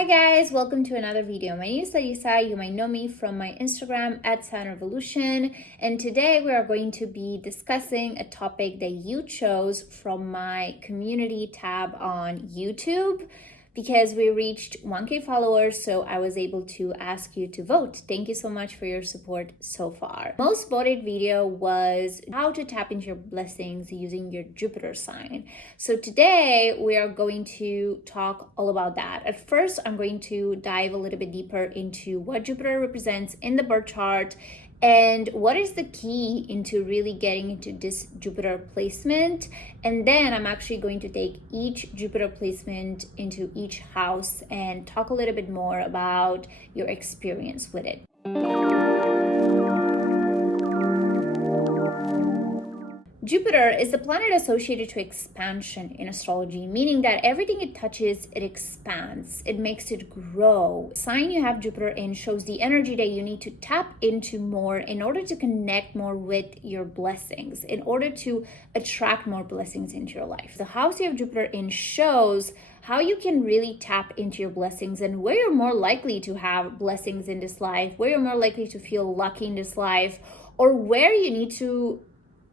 Hi guys, welcome to another video. My name is Larissa. You might know me from my Instagram at Sound Revolution, and today we are going to be discussing a topic that you chose from my community tab on YouTube because we reached 1K followers, so I was able to ask you to vote. Thank you so much for your support so far. Most voted video was how to tap into your blessings using your Jupiter sign. So today we are going to talk all about that. At first, I'm going to dive a little bit deeper into what Jupiter represents in the birth chart and what is the key into really getting into this Jupiter placement. And then I'm actually going to take each Jupiter placement into each house and talk a little bit more about your experience with it. Jupiter is the planet associated to expansion in astrology, meaning that everything it touches, it expands, it makes it grow. Sign you have Jupiter in shows the energy that you need to tap into more in order to connect more with your blessings, in order to attract more blessings into your life. The house you have Jupiter in shows how you can really tap into your blessings and where you're more likely to have blessings in this life, where you're more likely to feel lucky in this life, or where you need to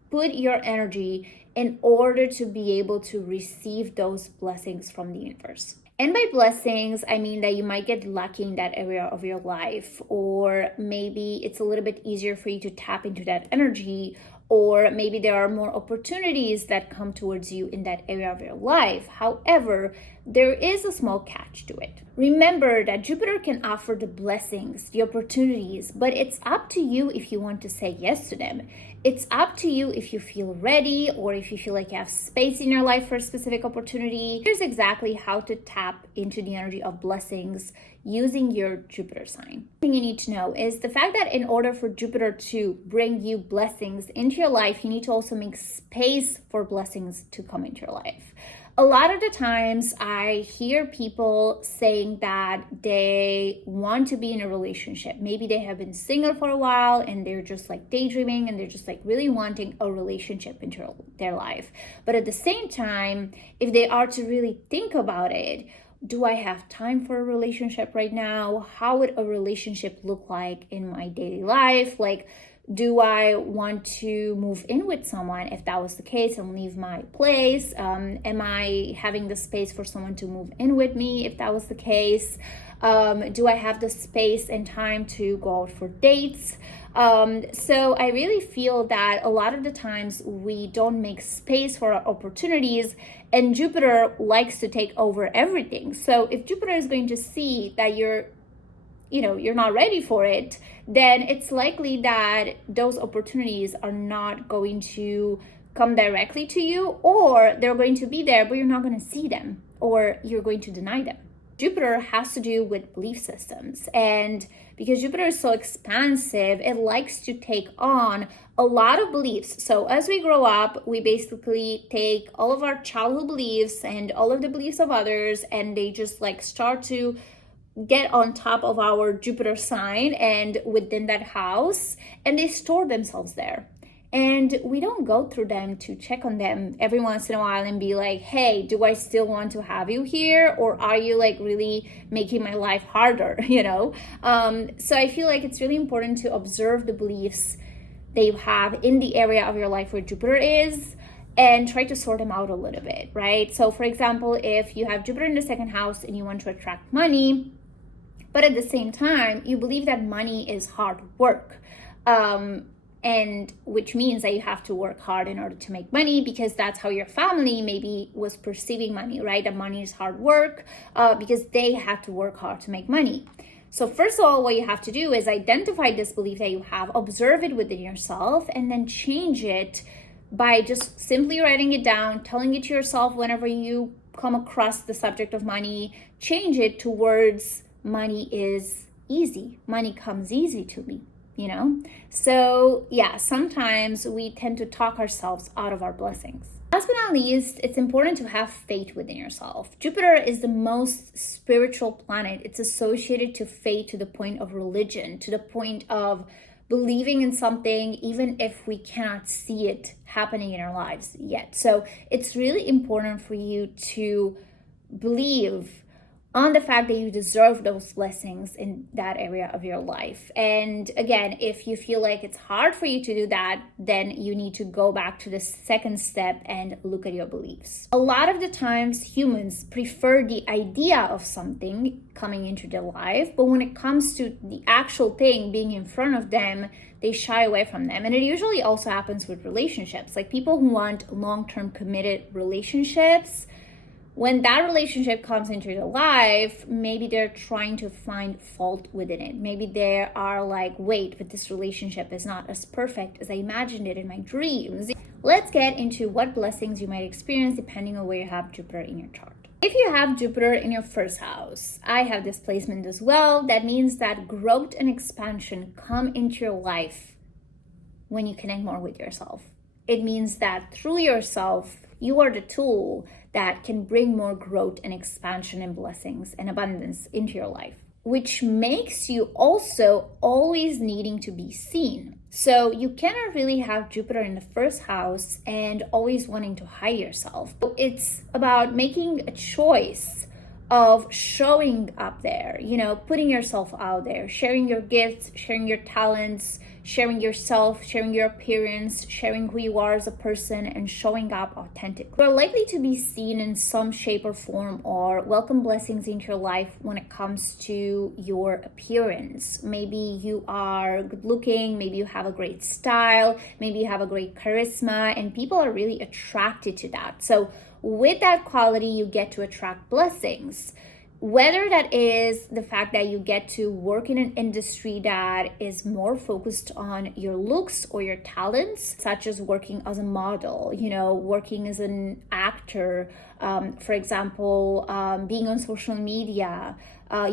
put your energy in order to be able to receive those blessings from the universe. And by blessings, I mean that you might get lucky in that area of your life, or maybe it's a little bit easier for you to tap into that energy, or maybe there are more opportunities that come towards you in that area of your life. However, there is a small catch to it. Remember that Jupiter can offer the blessings, the opportunities, but it's up to you if you want to say yes to them. It's up to you if you feel ready or if you feel like you have space in your life for a specific opportunity. Here's exactly how to tap into the energy of blessings using your Jupiter sign. The thing you need to know is the fact that in order for Jupiter to bring you blessings into your life, you need to also make space for blessings to come into your life. A lot of the times I hear people saying that they want to be in a relationship. Maybe they have been single for a while and they're just like daydreaming and they're just like really wanting a relationship into their life. But at the same time, if they are to really think about it, do I have time for a relationship right now? How would a relationship look like in my daily life? Like, do I want to move in with someone? If that was the case, and leave my place? Am I having the space for someone to move in with me? If that was the case, do I have the space and time to go out for dates? So I really feel that a lot of the times we don't make space for our opportunities, and Jupiter likes to take over everything. So if Jupiter is going to see that you're not ready for it, then it's likely that those opportunities are not going to come directly to you, or they're going to be there, but you're not going to see them, or you're going to deny them. Jupiter has to do with belief systems, and because Jupiter is so expansive, it likes to take on a lot of beliefs. So as we grow up, we basically take all of our childhood beliefs and all of the beliefs of others, and they just like start to get on top of our Jupiter sign and within that house, and they store themselves there. And we don't go through them to check on them every once in a while and be like, hey, do I still want to have you here? Or are you like really making my life harder, So I feel like it's really important to observe the beliefs that you have in the area of your life where Jupiter is, and try to sort them out a little bit, right? So for example, if you have Jupiter in the second house and you want to attract money, but at the same time, you believe that money is hard work, and which means that you have to work hard in order to make money, because that's how your family maybe was perceiving money, right? That money is hard work, because they had to work hard to make money. So first of all, what you have to do is identify this belief that you have, observe it within yourself, and then change it by just simply writing it down, telling it to yourself whenever you come across the subject of money. Change it towards money is easy. Money comes easy to me, So yeah, sometimes we tend to talk ourselves out of our blessings. Last but not least, it's important to have faith within yourself. Jupiter is the most spiritual planet. It's associated to faith to the point of religion, to the point of believing in something even if we cannot see it happening in our lives yet. So it's really important for you to believe on the fact that you deserve those blessings in that area of your life. And again, if you feel like it's hard for you to do that, then you need to go back to the second step and look at your beliefs. A lot of the times humans prefer the idea of something coming into their life, but when it comes to the actual thing being in front of them, they shy away from them. And it usually also happens with relationships. Like people who want long-term committed relationships, when that relationship comes into their life, maybe they're trying to find fault within it. Maybe they are like, wait, but this relationship is not as perfect as I imagined it in my dreams. Let's get into what blessings you might experience depending on where you have Jupiter in your chart. If you have Jupiter in your first house, I have this placement as well. That means that growth and expansion come into your life when you connect more with yourself. It means that through yourself, you are the tool that can bring more growth and expansion and blessings and abundance into your life, which makes you also always needing to be seen. So you cannot really have Jupiter in the first house and always wanting to hide yourself. It's about making a choice of showing up there, putting yourself out there, sharing your gifts, sharing your talents, sharing yourself, sharing your appearance, sharing who you are as a person, and showing up authentic. You're likely to be seen in some shape or form or welcome blessings into your life when it comes to your appearance. Maybe you are good looking, maybe you have a great style, maybe you have a great charisma, and people are really attracted to that. So with that quality, you get to attract blessings. Whether that is the fact that you get to work in an industry that is more focused on your looks or your talents, such as working as a model, working as an actor, for example, being on social media,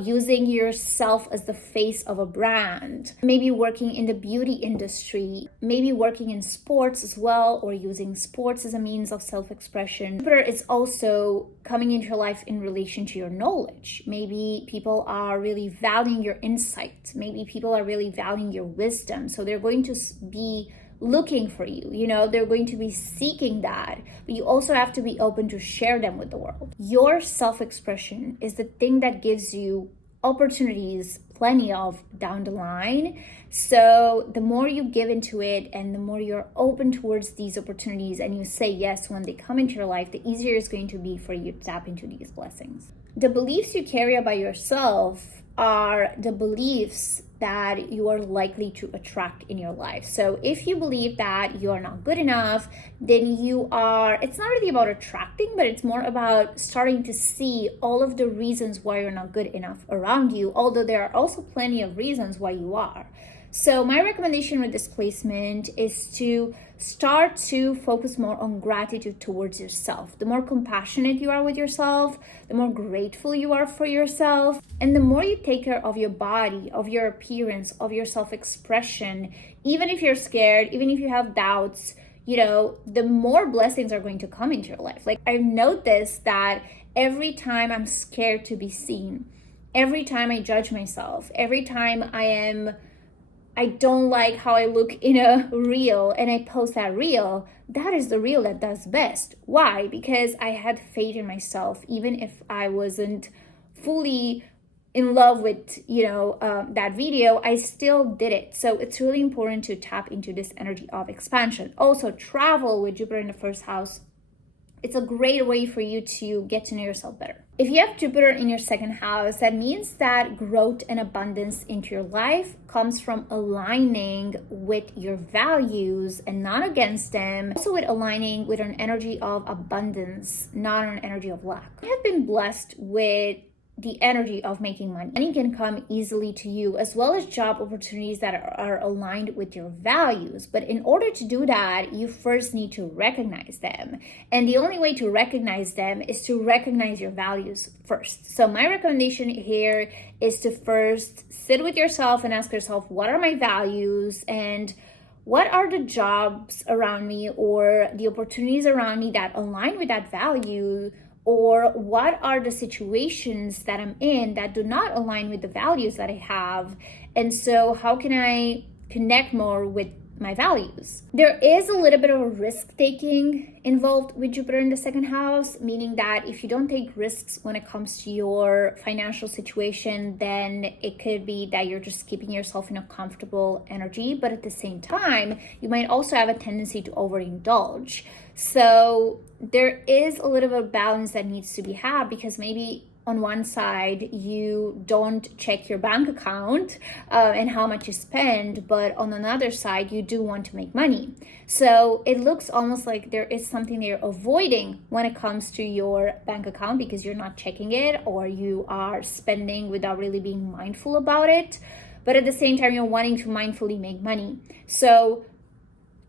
using yourself as the face of a brand, maybe working in the beauty industry, maybe working in sports as well, or using sports as a means of self-expression. Jupiter is also coming into your life in relation to your knowledge. Maybe people are really valuing your insight. Maybe people are really valuing your wisdom. So they're going to be looking for you, they're going to be seeking that, but you also have to be open to share them with the world. Your self-expression is the thing that gives you opportunities, plenty of, down the line. So the more you give into it and the more you're open towards these opportunities and you say yes when they come into your life, the easier it's going to be for you to tap into these blessings. The beliefs you carry about yourself are the beliefs that you are likely to attract in your life. So if you believe that you are not good enough, then it's not really about attracting, but it's more about starting to see all of the reasons why you're not good enough around you, although there are also plenty of reasons why you are. So my recommendation with this placement is to start to focus more on gratitude towards yourself. The more compassionate you are with yourself, the more grateful you are for yourself, and the more you take care of your body, of your appearance, of your self-expression, even if you're scared, even if you have doubts, the more blessings are going to come into your life. Like I've noticed that every time I'm scared to be seen, every time I judge myself, every time I don't like how I look in a reel and I post that reel, that is the reel that does best. Why? Because I had faith in myself, even if I wasn't fully in love with, that video, I still did it. So it's really important to tap into this energy of expansion. Also, travel with Jupiter in the first house. It's a great way for you to get to know yourself better. If you have Jupiter in your second house, that means that growth and abundance into your life comes from aligning with your values and not against them. Also with aligning with an energy of abundance, not an energy of lack. I have been blessed with the energy of making money. Money can come easily to you, as well as job opportunities that are aligned with your values. But in order to do that, you first need to recognize them. And the only way to recognize them is to recognize your values first. So my recommendation here is to first sit with yourself and ask yourself, what are my values? And what are the jobs around me or the opportunities around me that align with that value? Or what are the situations that I'm in that do not align with the values that I have? And so how can I connect more with my values. There is a little bit of a risk taking involved with Jupiter in the second house, meaning that if you don't take risks when it comes to your financial situation, then it could be that you're just keeping yourself in a comfortable energy. But at the same time, you might also have a tendency to overindulge. So there is a little bit of balance that needs to be had, because maybe on one side you don't check your bank account and how much you spend, but on another side you do want to make money. So it looks almost like there is something that you're avoiding when it comes to your bank account, because you're not checking it, or you are spending without really being mindful about it. But at the same time, you're wanting to mindfully make money. So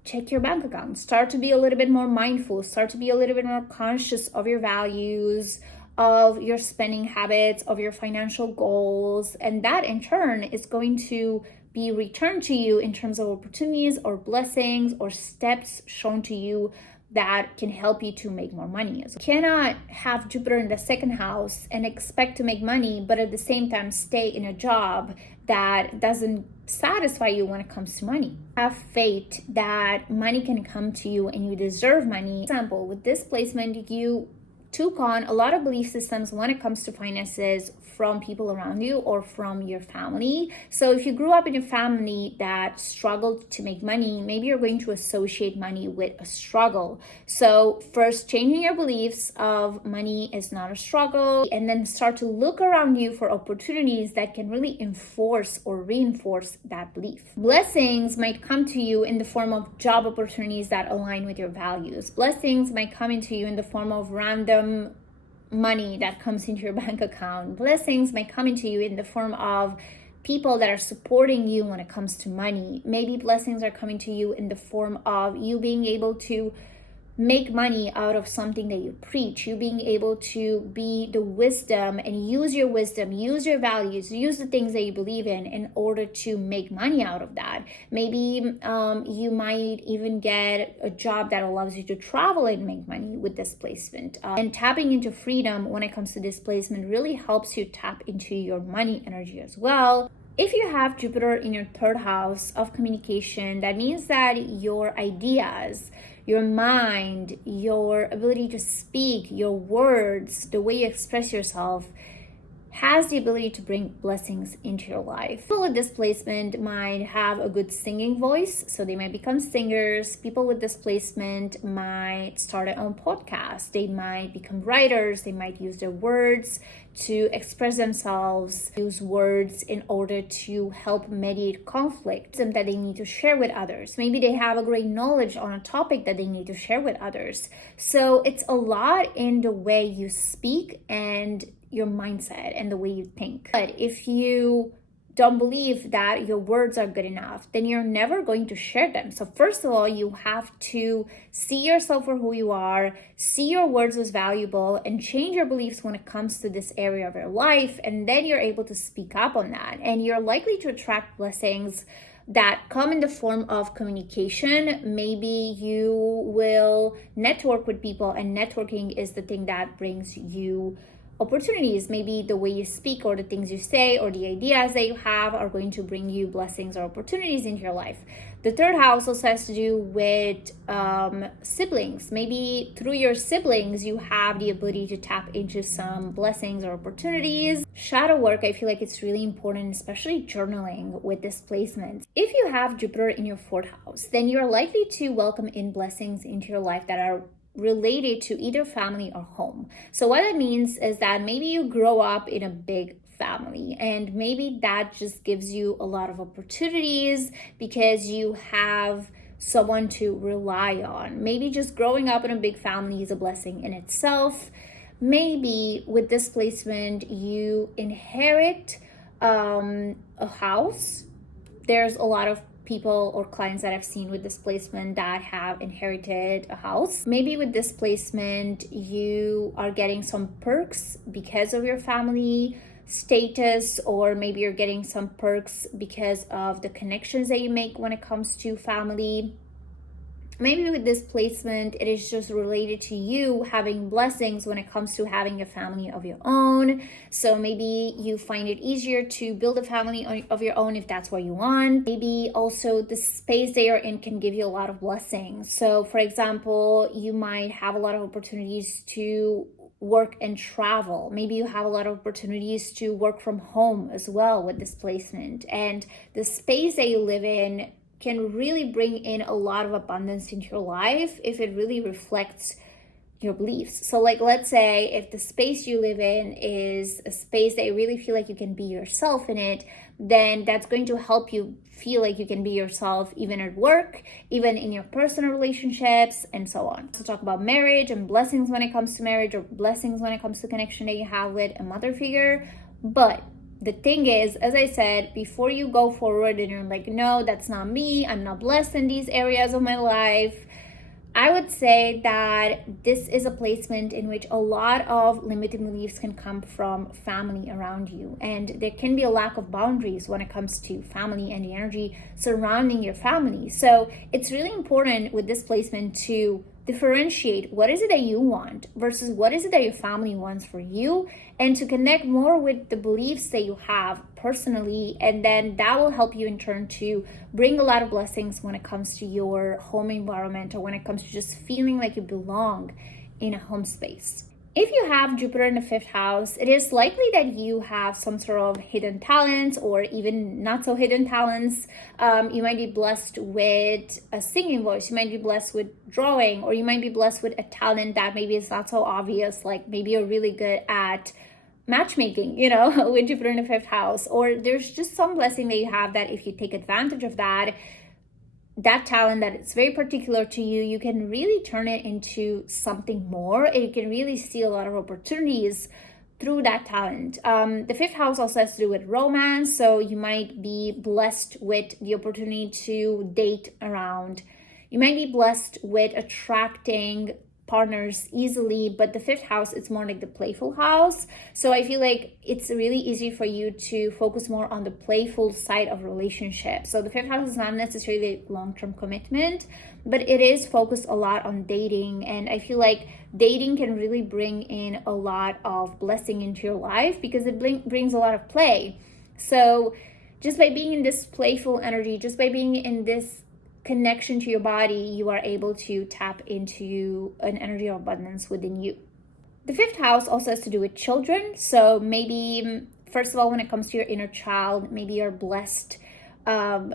check your bank account. Start to be a little bit more mindful. Start to be a little bit more conscious of your values, of your spending habits, of your financial goals. And that in turn is going to be returned to you in terms of opportunities or blessings or steps shown to you that can help you to make more money. You cannot have Jupiter in the second house and expect to make money, but at the same time stay in a job that doesn't satisfy you when it comes to money. Have faith that money can come to you and you deserve money. For example, with this placement, you took on a lot of belief systems when it comes to finances from people around you or from your family. So if you grew up in a family that struggled to make money, maybe you're going to associate money with a struggle. So first, changing your beliefs of money is not a struggle, and then start to look around you for opportunities that can really enforce or reinforce that belief. Blessings might come to you in the form of job opportunities that align with your values. Blessings might come into you in the form of random money that comes into your bank account. Blessings might come into you in the form of people that are supporting you when it comes to money. Maybe blessings are coming to you in the form of you being able to make money out of something that you preach, you being able to be the wisdom and use your wisdom, use your values, use the things that you believe in order to make money out of that. Maybe you might even get a job that allows you to travel and make money with displacement. And tapping into freedom when it comes to displacement really helps you tap into your money energy as well. If you have Jupiter in your third house of communication, that means that your ideas, your mind, your ability to speak, your words, the way you express yourself has the ability to bring blessings into your life. People with displacement might have a good singing voice, so they might become singers. People with displacement might start their own podcast. They might become writers. They might use their words to express themselves, use words in order to help mediate conflict that they need to share with others. Maybe they have a great knowledge on a topic that they need to share with others. So it's a lot in the way you speak and your mindset and the way you think. But if you don't believe that your words are good enough, then you're never going to share them. So first of all, you have to see yourself for who you are, see your words as valuable, and change your beliefs when it comes to this area of your life. And then you're able to speak up on that. And you're likely to attract blessings that come in the form of communication. Maybe you will network with people, and networking is the thing that brings you opportunities. Maybe the way you speak or the things you say or the ideas that you have are going to bring you blessings or opportunities into your life. The third house also has to do with siblings. Maybe through your siblings, you have the ability to tap into some blessings or opportunities. Shadow work, I feel like it's really important, especially journaling with displacements. If you have Jupiter in your fourth house, then you're likely to welcome in blessings into your life that are related to either family or home. So what that means is that maybe you grow up in a big family, and maybe that just gives you a lot of opportunities because you have someone to rely on. Maybe just growing up in a big family is a blessing in itself. Maybe with displacement, you inherit a house. There's a lot of people or clients that I've seen with displacement that have inherited a house. Maybe with displacement, you are getting some perks because of your family status, or maybe you're getting some perks because of the connections that you make when it comes to family. Maybe with this placement, it is just related to you having blessings when it comes to having a family of your own. So maybe you find it easier to build a family of your own if that's what you want. Maybe also the space that you're in can give you a lot of blessings. So for example, you might have a lot of opportunities to work and travel. Maybe you have a lot of opportunities to work from home as well with this placement. And the space that you live in can really bring in a lot of abundance into your life if it really reflects your beliefs. So like, let's say if the space you live in is a space that you really feel like you can be yourself in it, then that's going to help you feel like you can be yourself even at work, even in your personal relationships, and so on. So talk about marriage and blessings when it comes to marriage, or blessings when it comes to connection that you have with a mother figure. But the thing is, as I said, before you go forward and you're like, no, that's not me, I'm not blessed in these areas of my life, I would say that this is a placement in which a lot of limiting beliefs can come from family around you. And there can be a lack of boundaries when it comes to family and the energy surrounding your family. So it's really important with this placement to differentiate what is it that you want versus what is it that your family wants for you, and to connect more with the beliefs that you have personally, and then that will help you in turn to bring a lot of blessings when it comes to your home environment, or when it comes to just feeling like you belong in a home space. If you have Jupiter in the 5th house, it is likely that you have some sort of hidden talents, or even not so hidden talents. You might be blessed with a singing voice, you might be blessed with drawing, or you might be blessed with a talent that maybe is not so obvious, like maybe you're really good at matchmaking, with Jupiter in the 5th house. Or there's just some blessing that you have that if you take advantage of that talent that it's very particular to you, you can really turn it into something more, and you can really see a lot of opportunities through that talent. The 5th house also has to do with romance, so you might be blessed with the opportunity to date around. You might be blessed with attracting partners easily, but the 5th house, it's more like the playful house. So I feel like it's really easy for you to focus more on the playful side of relationships. So the 5th house is not necessarily long-term commitment, but it is focused a lot on dating. And I feel like dating can really bring in a lot of blessing into your life because it brings a lot of play. So just by being in this playful energy, just by being in this connection to your body, you are able to tap into an energy of abundance within you. The 5th house also has to do with children. So maybe, first of all, when it comes to your inner child, maybe you're blessed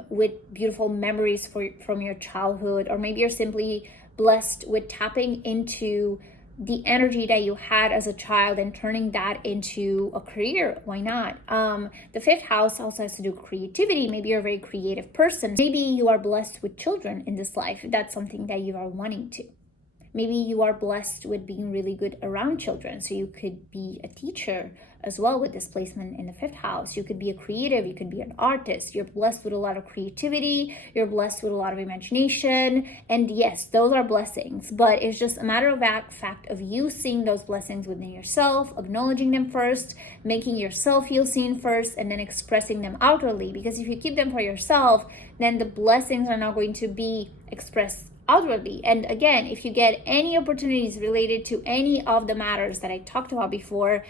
with beautiful memories from your childhood, or maybe you're simply blessed with tapping into the energy that you had as a child and turning that into a career. Why not? The 5th house also has to do with creativity. Maybe you're a very creative person. Maybe you are blessed with children in this life, if that's something that you are wanting to. Maybe you are blessed with being really good around children, so you could be a teacher as well with this placement in the 5th house. You could be a creative, you could be an artist. You're blessed with a lot of creativity, you're blessed with a lot of imagination, and yes, those are blessings, but it's just a matter of fact of you seeing those blessings within yourself, acknowledging them first, making yourself feel seen first, and then expressing them outwardly. Because if you keep them for yourself, then the blessings are not going to be expressed outwardly. And again, if you get any opportunities related to any of the matters that I talked about before,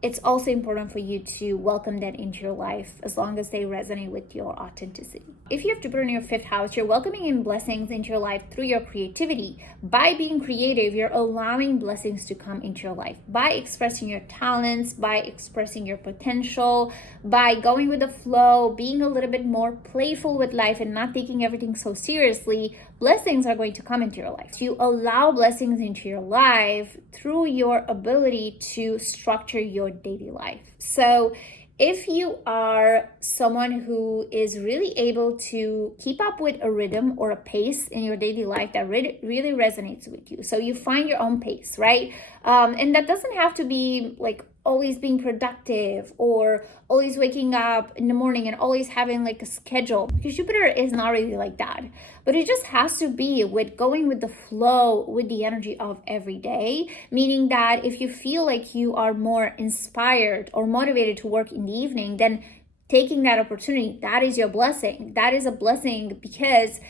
it's also important for you to welcome that into your life as long as they resonate with your authenticity. If you have Jupiter in your 5th house, you're welcoming in blessings into your life through your creativity. By being creative, you're allowing blessings to come into your life. By expressing your talents, by expressing your potential, by going with the flow, being a little bit more playful with life and not taking everything so seriously, blessings are going to come into your life. So you allow blessings into your life through your ability to structure your daily life. So if you are someone who is really able to keep up with a rhythm or a pace in your daily life that really resonates with you, so you find your own pace, right? And that doesn't have to be like always being productive or always waking up in the morning and always having like a schedule, because Jupiter is not really like that. But it just has to be with going with the flow, with the energy of every day, meaning that if you feel like you are more inspired or motivated to work in the evening, then taking that opportunity, that is your blessing. That is a blessing because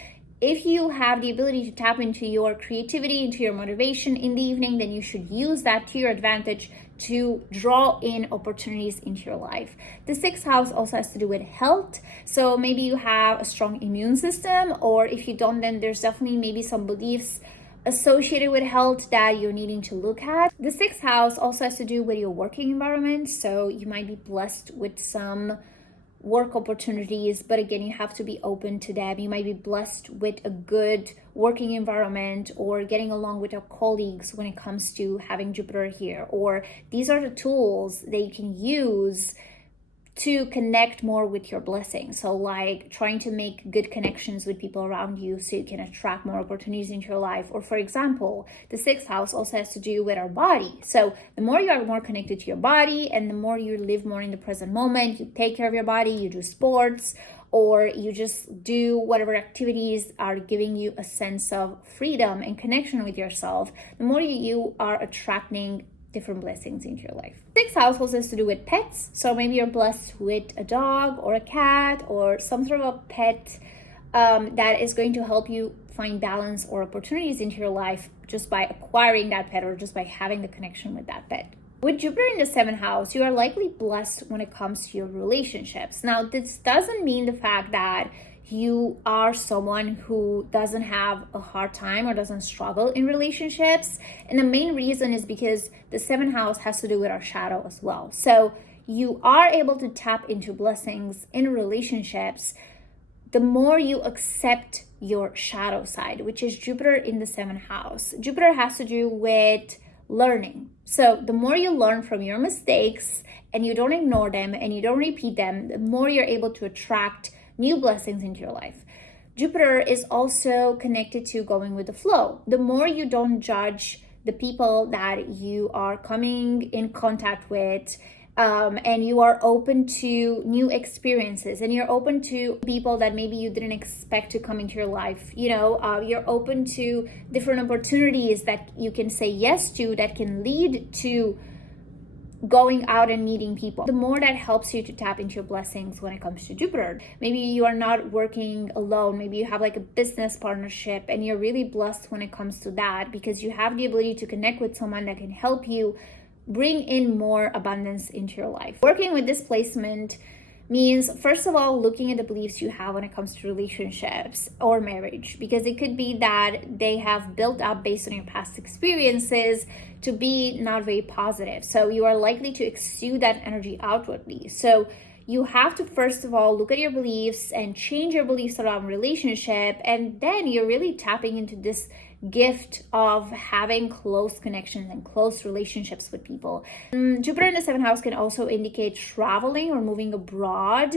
if you have the ability to tap into your creativity, into your motivation in the evening, then you should use that to your advantage to draw in opportunities into your life. The sixth house also has to do with health. So maybe you have a strong immune system, or if you don't, then there's definitely maybe some beliefs associated with health that you're needing to look at. The sixth house also has to do with your working environment. So you might be blessed with some work opportunities, but again, you have to be open to them. You might be blessed with a good working environment or getting along with your colleagues when it comes to having Jupiter here, or these are the tools that you can use to connect more with your blessings. So like trying to make good connections with people around you so you can attract more opportunities into your life. Or for example, the sixth house also has to do with our body. So the more you are more connected to your body and the more you live more in the present moment, you take care of your body, you do sports, or you just do whatever activities are giving you a sense of freedom and connection with yourself, the more you are attracting different blessings into your life. Sixth house also has to do with pets. So maybe you're blessed with a dog or a cat or some sort of a pet that is going to help you find balance or opportunities into your life just by acquiring that pet or just by having the connection with that pet. With Jupiter in the seventh house, you are likely blessed when it comes to your relationships. Now, this doesn't mean the fact that you are someone who doesn't have a hard time or doesn't struggle in relationships. And the main reason is because the seventh house has to do with our shadow as well. So you are able to tap into blessings in relationships the more you accept your shadow side, which is Jupiter in the seventh house. Jupiter has to do with learning. So the more you learn from your mistakes and you don't ignore them and you don't repeat them, the more you're able to attract new blessings into your life. Jupiter is also connected to going with the flow. The more you don't judge the people that you are coming in contact with, and you are open to new experiences and you're open to people that maybe you didn't expect to come into your life, you're open to different opportunities that you can say yes to that can lead to going out and meeting people. The more that helps you to tap into your blessings when it comes to Jupiter. Maybe you are not working alone. Maybe you have like a business partnership and you're really blessed when it comes to that because you have the ability to connect with someone that can help you bring in more abundance into your life. Working with this placement means, first of all, looking at the beliefs you have when it comes to relationships or marriage, because it could be that they have built up based on your past experiences to be not very positive. So you are likely to exude that energy outwardly. So you have to, first of all, look at your beliefs and change your beliefs around relationship. And then you're really tapping into this gift of having close connections and close relationships with people. Jupiter in the seventh house can also indicate traveling or moving abroad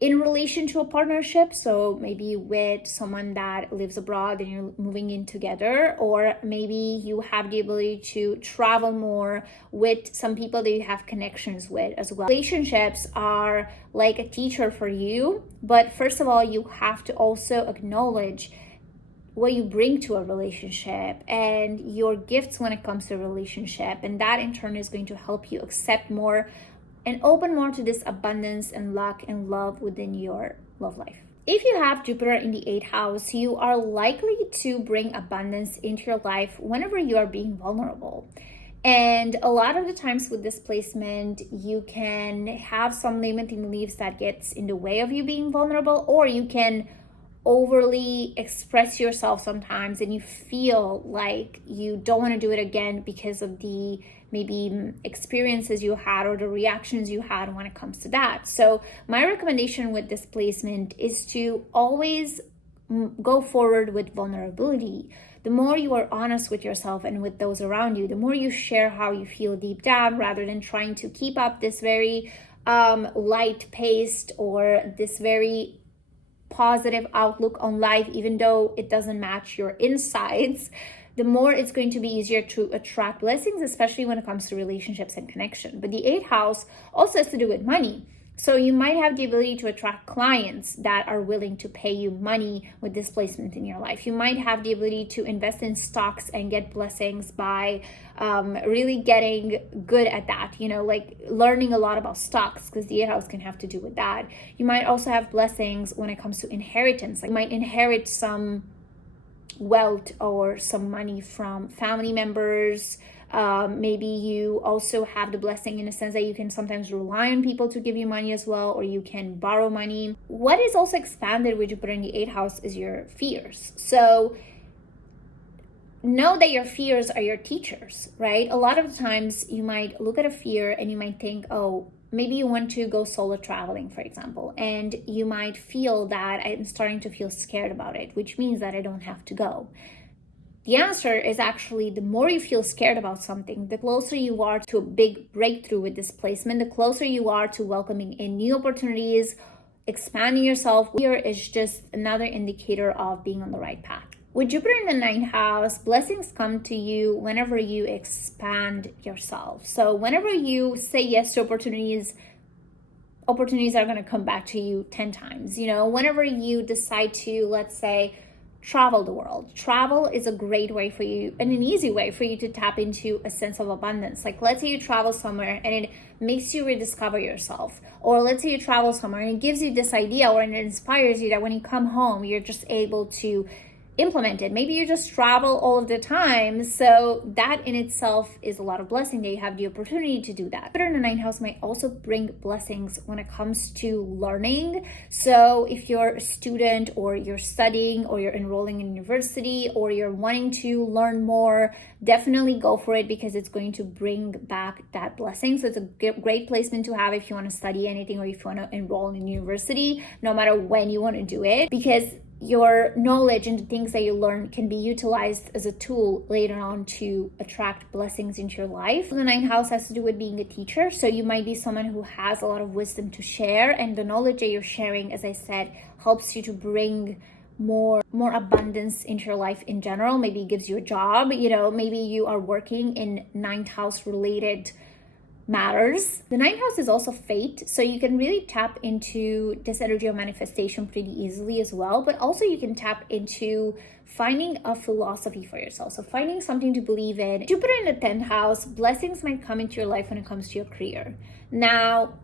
in relation to a partnership. So maybe with someone that lives abroad and you're moving in together, or maybe you have the ability to travel more with some people that you have connections with as well. Relationships are like a teacher for you, but first of all, you have to also acknowledge what you bring to a relationship and your gifts when it comes to a relationship. And that in turn is going to help you accept more and open more to this abundance and luck and love within your love life. If you have Jupiter in the 8th house, you are likely to bring abundance into your life whenever you are being vulnerable. And a lot of the times with this placement, you can have some limiting beliefs that gets in the way of you being vulnerable, or you can overly express yourself sometimes and you feel like you don't want to do it again because of the maybe experiences you had or the reactions you had when it comes to that. So my recommendation with this placement is to always go forward with vulnerability. The more you are honest with yourself and with those around you, the more you share how you feel deep down rather than trying to keep up this very light-paced or this very positive outlook on life, even though it doesn't match your insides, the more it's going to be easier to attract blessings, especially when it comes to relationships and connection. But the 8th house also has to do with money. So you might have the ability to attract clients that are willing to pay you money with this placement in your life. You might have the ability to invest in stocks and get blessings by really getting good at that, like learning a lot about stocks, because the 8th house can have to do with that. You might also have blessings when it comes to inheritance. Like you might inherit some wealth or some money from family members. Maybe you also have the blessing in a sense that you can sometimes rely on people to give you money as well, or you can borrow money. What is also expanded with Jupiter in the 8th house is your fears. So know that your fears are your teachers, right? A lot of the times you might look at a fear and you might think, oh, maybe you want to go solo traveling, for example, and you might feel that I'm starting to feel scared about it, which means that I don't have to go. The answer is actually the more you feel scared about something, the closer you are to a big breakthrough with this placement, the closer you are to welcoming in new opportunities, expanding yourself. Fear is just another indicator of being on the right path. With Jupiter in the 9th house, blessings come to you whenever you expand yourself. So whenever you say yes to opportunities are going to come back to you 10 times. Whenever you decide to, let's say, travel the world. Travel is a great way for you and an easy way for you to tap into a sense of abundance. Like let's say you travel somewhere and it makes you rediscover yourself. Or let's say you travel somewhere and it gives you this idea, or it inspires you that when you come home, you're just able to implement it. Maybe you just travel all of the time. So that in itself is a lot of blessing that you have the opportunity to do that. Jupiter in the 9th house might also bring blessings when it comes to learning. So if you're a student or you're studying or you're enrolling in university or you're wanting to learn more, definitely go for it because it's going to bring back that blessing. So it's a great placement to have if you want to study anything or if you want to enroll in university, no matter when you want to do it, because your knowledge and the things that you learn can be utilized as a tool later on to attract blessings into your life. The 9th house has to do with being a teacher. So you might be someone who has a lot of wisdom to share, and the knowledge that you're sharing, as I said, helps you to bring more abundance into your life in general. Maybe it gives you a job, maybe you are working in 9th house related matters. The 9th house is also fate, so you can really tap into this energy of manifestation pretty easily as well, but also you can tap into finding a philosophy for yourself, so finding something to believe in. Jupiter in the 10th house, blessings might come into your life when it comes to your career. Now,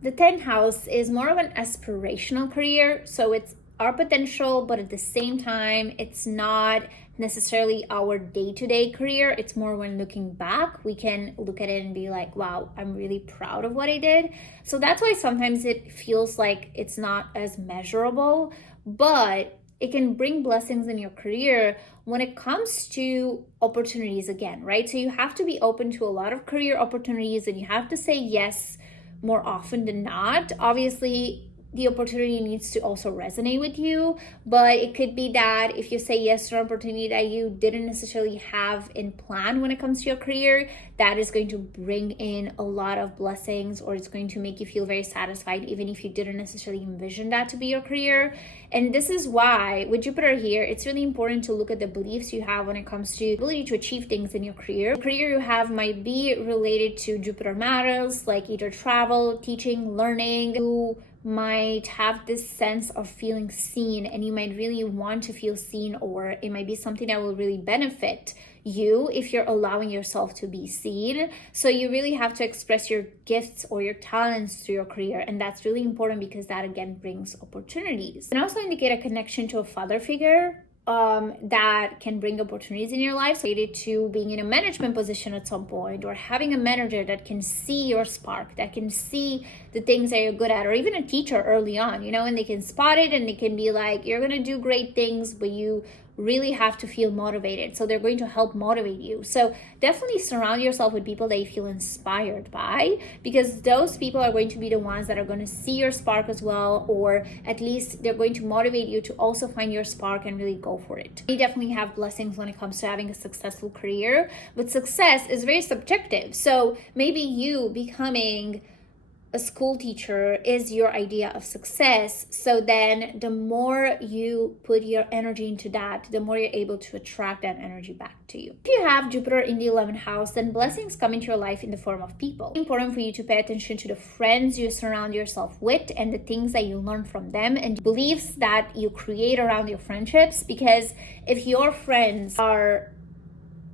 the 10th house is more of an aspirational career, so it's our potential, but at the same time, it's not necessarily our day-to-day career. It's more when looking back, we can look at it and be like, wow, I'm really proud of what I did. So that's why sometimes it feels like it's not as measurable, but it can bring blessings in your career when it comes to opportunities again, right? So you have to be open to a lot of career opportunities and you have to say yes more often than not. Obviously, the opportunity needs to also resonate with you, but it could be that if you say yes to an opportunity that you didn't necessarily have in plan when it comes to your career, that is going to bring in a lot of blessings, or it's going to make you feel very satisfied even if you didn't necessarily envision that to be your career. And this is why with Jupiter here, it's really important to look at the beliefs you have when it comes to ability to achieve things in your career. The career you have might be related to Jupiter matters, like either travel, teaching, learning. You might have this sense of feeling seen, and you might really want to feel seen, or it might be something that will really benefit you if you're allowing yourself to be seen. So you really have to express your gifts or your talents through your career, and that's really important because that again brings opportunities. It can also indicate a connection to a father figure that can bring opportunities in your life, related to being in a management position at some point, or having a manager that can see your spark, that can see the things that you're good at, or even a teacher early on, and they can spot it and they can be like, you're going to do great things, but you really have to feel motivated. So they're going to help motivate you. So definitely surround yourself with people that you feel inspired by, because those people are going to be the ones that are going to see your spark as well, or at least they're going to motivate you to also find your spark and really go for it. You definitely have blessings when it comes to having a successful career, but success is very subjective. So maybe you becoming a school teacher is your idea of success. So then the more you put your energy into that, the more you're able to attract that energy back to you. If you have Jupiter in the 11th house, then blessings come into your life in the form of people. It's important for you to pay attention to the friends you surround yourself with and the things that you learn from them and beliefs that you create around your friendships. Because if your friends are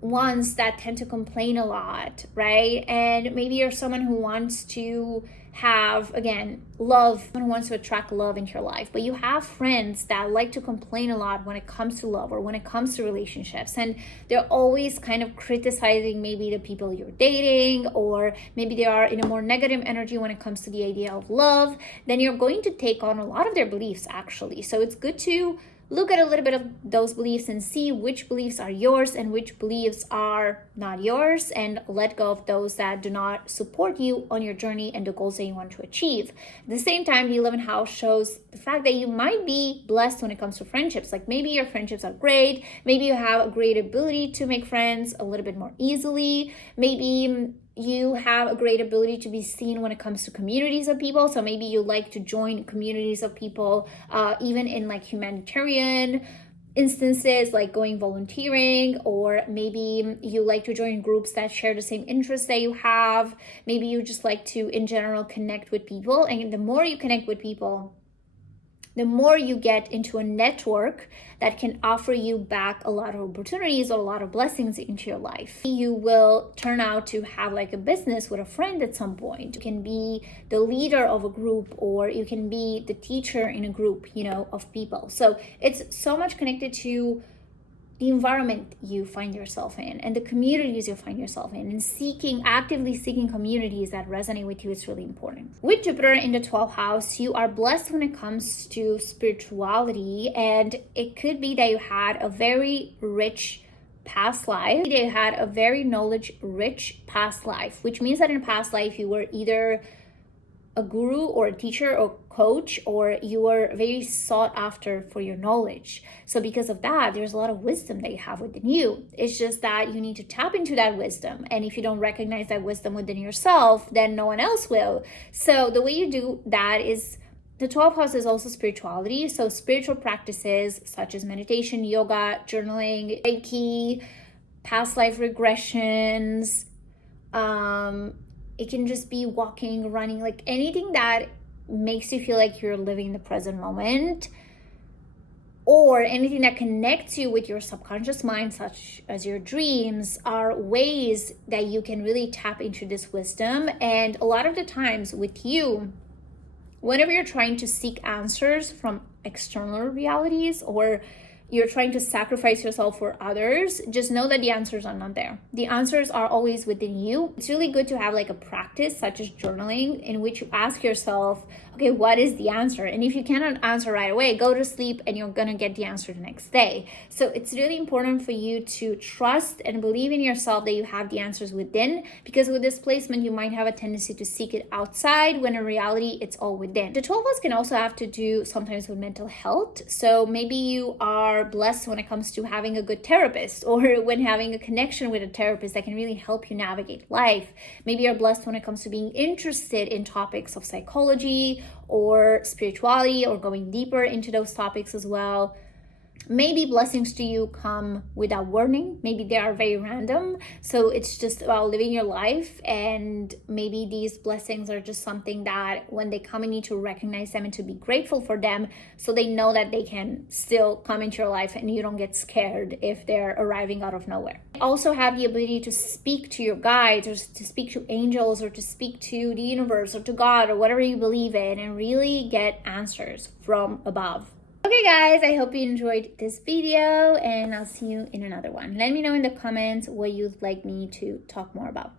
ones that tend to complain a lot, right? And maybe you're someone who wants to have, again, love, who wants to attract love into your life, but you have friends that like to complain a lot when it comes to love or when it comes to relationships, and they're always kind of criticizing maybe the people you're dating, or maybe they are in a more negative energy when it comes to the idea of love, then you're going to take on a lot of their beliefs actually. So it's good to look at a little bit of those beliefs and see which beliefs are yours and which beliefs are not yours, and let go of those that do not support you on your journey and the goals that you want to achieve. At the same time, the 11th house shows the fact that you might be blessed when it comes to friendships. Like maybe your friendships are great. Maybe you have a great ability to make friends a little bit more easily. Maybe you have a great ability to be seen when it comes to communities of people. So maybe you like to join communities of people, even in like humanitarian instances, like going volunteering, or maybe you like to join groups that share the same interests that you have. Maybe you just like to, in general, connect with people. And the more you connect with people, the more you get into a network that can offer you back a lot of opportunities or a lot of blessings into your life. You will turn out to have like a business with a friend at some point. You can be the leader of a group, or you can be the teacher in a group, of people. So it's so much connected to the environment you find yourself in and the communities you find yourself in, and actively seeking communities that resonate with you is really important. With Jupiter in the 12th house, you are blessed when it comes to spirituality, and it could be that you had a very rich past life. They had a very knowledge rich past life, which means that in a past life you were either a guru or a teacher or coach, or you are very sought after for your knowledge. So because of that, there's a lot of wisdom that you have within you. It's just that you need to tap into that wisdom. And if you don't recognize that wisdom within yourself, then no one else will. So the way you do that is, the 12th house is also spirituality. So spiritual practices such as meditation, yoga, journaling, Reiki, past life regressions, it can just be walking, running, like anything that makes you feel like you're living the present moment, or anything that connects you with your subconscious mind, such as your dreams, are ways that you can really tap into this wisdom. And a lot of the times with you, whenever you're trying to seek answers from external realities, or you're trying to sacrifice yourself for others, just know that the answers are not there. The answers are always within you. It's really good to have like a practice such as journaling, in which you ask yourself, okay, what is the answer? And if you cannot answer right away, go to sleep and you're gonna get the answer the next day. So it's really important for you to trust and believe in yourself that you have the answers within, because with this placement, you might have a tendency to seek it outside, when in reality, it's all within. The 12 house can also have to do sometimes with mental health. So maybe you are blessed when it comes to having a good therapist, or when having a connection with a therapist that can really help you navigate life. Maybe you're blessed when it comes to being interested in topics of psychology or spirituality, or going deeper into those topics as well. Maybe blessings to you come without warning. Maybe they are very random. So it's just about living your life. And maybe these blessings are just something that when they come, you need to recognize them and to be grateful for them, so they know that they can still come into your life and you don't get scared if they're arriving out of nowhere. Also have the ability to speak to your guides, or to speak to angels, or to speak to the universe, or to God, or whatever you believe in, and really get answers from above. Okay guys, I hope you enjoyed this video, and I'll see you in another one. Let me know in the comments what you'd like me to talk more about.